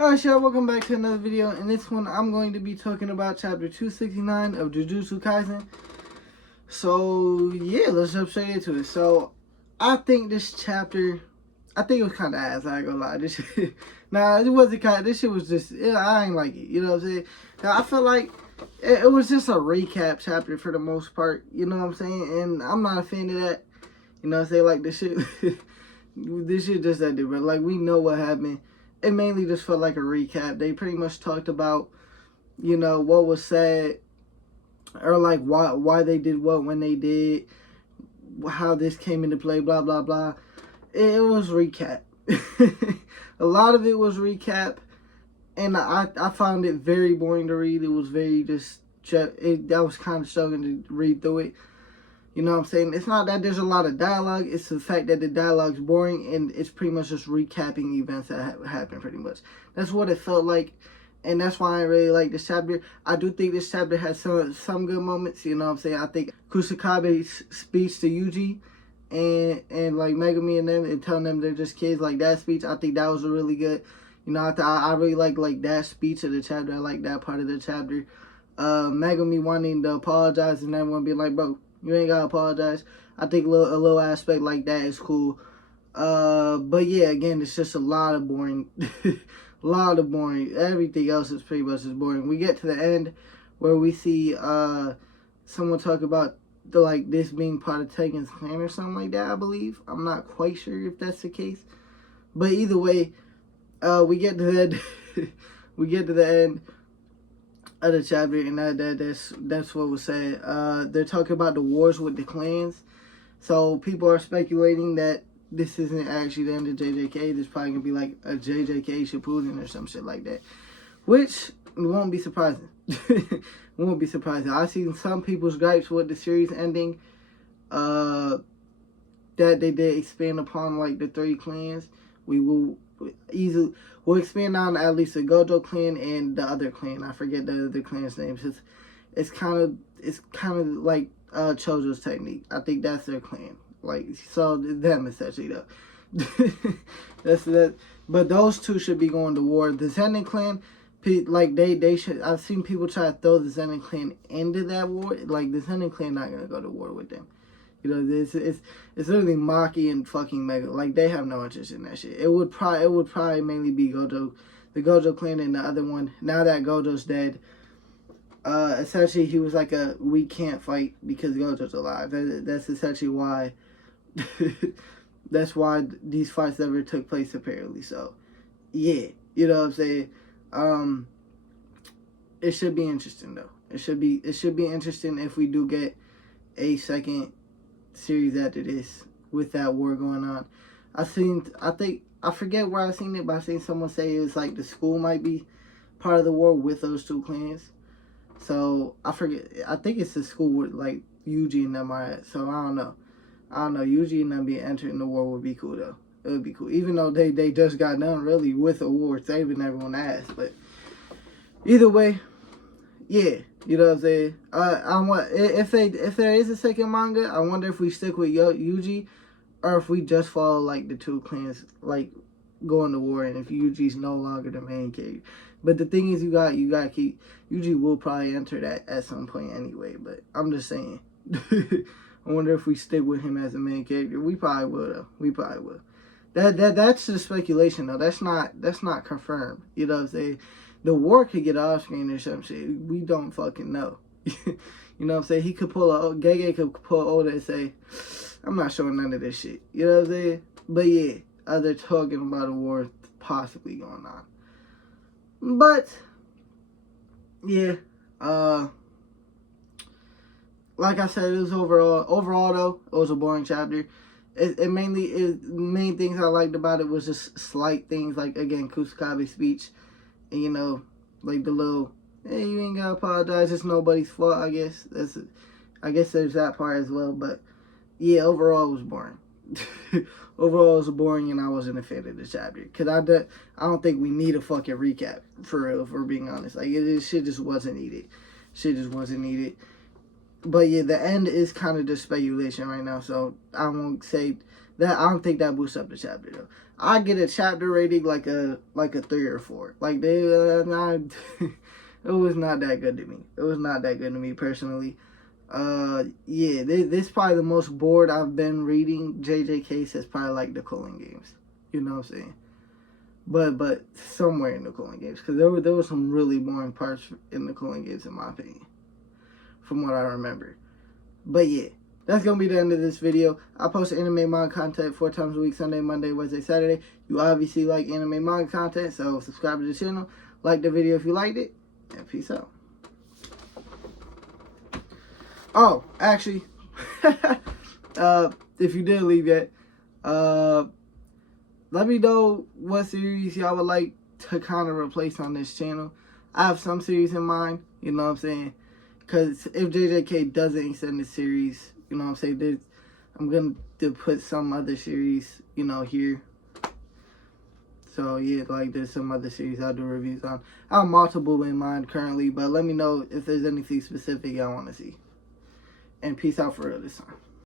Alright y'all, welcome back to another video. In this one, I'm going to be talking about chapter 269 of Jujutsu Kaisen. So, yeah, let's jump straight into it. So, I think this chapter, I think it was kind of ass, I ain't gonna lie. This shit, nah, it wasn't kind of, this shit was just, I ain't like it, you know what I'm saying? Now, I felt like it was just a recap chapter for the most part, you know what I'm saying? And I'm not a fan of that, you know what I'm saying? Like, this shit, this shit just that different. Like, we know what happened. It mainly just felt like a recap. They pretty much talked about, you know, what was said, or like why they did what when they did, how this came into play, blah blah blah. It was recap. A lot of it was recap, and I found it very boring to read. It was very I was kind of struggling to read through it. You know what I'm saying? It's not that there's a lot of dialogue. It's the fact that the dialogue's boring and it's pretty much just recapping events that happened pretty much. That's what it felt like. And that's why I really like this chapter. I do think this chapter has some good moments. You know what I'm saying? I think Kusakabe's speech to Yuji and like Megumi and them and telling them they're just kids, like that speech, I think that was a really good. You know, I really like that speech of the chapter. I like that part of the chapter. Megumi wanting to apologize and everyone being like, bro, you ain't gotta apologize. I think a little aspect like that is cool. But yeah, again, it's just a lot of boring. A lot of boring. Everything else is pretty much as boring. We get to the end where we see someone talk about this being part of Tegan's clan or something like that, I believe. I'm not quite sure if that's the case. But either way, we get to the end. We get to the end of the chapter, and that's what was said. They're talking about the wars with the clans, so people are speculating that this isn't actually the end of JJK. There's probably gonna be like a JJK Shippuden or some shit like that, which won't be surprising. Won't be surprising. I've seen some people's gripes with the series ending, that they did expand upon like the 3 clans. We'll expand on at least the Gojo clan and the other clan. I forget the other clan's names. It's kind of like Chojo's technique. I think that's their clan. Like, so them essentially though. That's that. But those two should be going to war. The Zenin clan, like they should. I've seen people try to throw the Zenin clan into that war. Like, the Zenin clan not gonna go to war with them. You know, it's literally Maki and fucking Mega. Like, they have no interest in that shit. It would probably mainly be Gojo, the Gojo clan, and the other one. Now that Gojo's dead, essentially he was like we can't fight because Gojo's alive. That's essentially why. That's why these fights never took place apparently. So, yeah, you know what I'm saying. It should be interesting though. It should be interesting if we do get a second series after this with that war going on. I forget where I seen it, but I seen someone say it was like the school might be part of the war with those 2 clans. So I forget. I think it's the school with like Yuji and them are at. So I don't know. Yuji and them being entering the war would be cool though. It would be cool, even though they just got done really with a war saving everyone's ass. But either way, yeah, you know what I'm saying. If there is a second manga, I wonder if we stick with Yuji, or if we just follow like the 2 clans like going to war, and if Yuji's no longer the main character. But the thing is, you got to keep Yuji will probably enter that at some point anyway. But I'm just saying. I wonder if we stick with him as a main character. We probably will though. We probably will. That's just speculation though. That's not confirmed. You know what I'm saying? The war could get off screen or some shit. We don't fucking know. You know what I'm saying? He could Gege could pull Oda and say, I'm not showing none of this shit. You know what I'm saying? But yeah, they're talking about a war possibly going on. But yeah, like I said, it was overall though, it was a boring chapter. Main things I liked about it was just slight things, like again Kusakabe's speech, and you know, like the little, hey, you ain't gotta apologize, it's nobody's fault. I guess there's that part as well. But yeah, overall it was boring. Overall it was boring, and I wasn't a fan of the chapter because I don't think we need a fucking recap for real. For being honest, like shit just wasn't needed. Shit just wasn't needed. But yeah, the end is kind of just speculation right now, so I won't say that. I don't think that boosts up the chapter though. I get a chapter rating like a 3 or 4. Like they not, it was not that good to me. It was not that good to me personally. Yeah, this is probably the most bored I've been reading JJK since probably like the Cooling Games. You know what I'm saying? But somewhere in the Cooling Games, because there were some really boring parts in the Cooling Games in my opinion, from what I remember. But yeah, that's gonna be the end of this video. I post anime manga content 4 times a week: Sunday, Monday, Wednesday, Saturday. You obviously like anime manga content, so subscribe to the channel, like the video if you liked it, and peace out. Oh, actually, if you didn't leave yet, let me know what series y'all would like to kind of replace on this channel. I have some series in mind, you know what I'm saying? Because if JJK doesn't extend the series, you know what I'm saying, I'm going to put some other series, you know, here. So, yeah, like, there's some other series I'll do reviews on. I have multiple in mind currently, but let me know if there's anything specific y'all want to see. And peace out for real this time.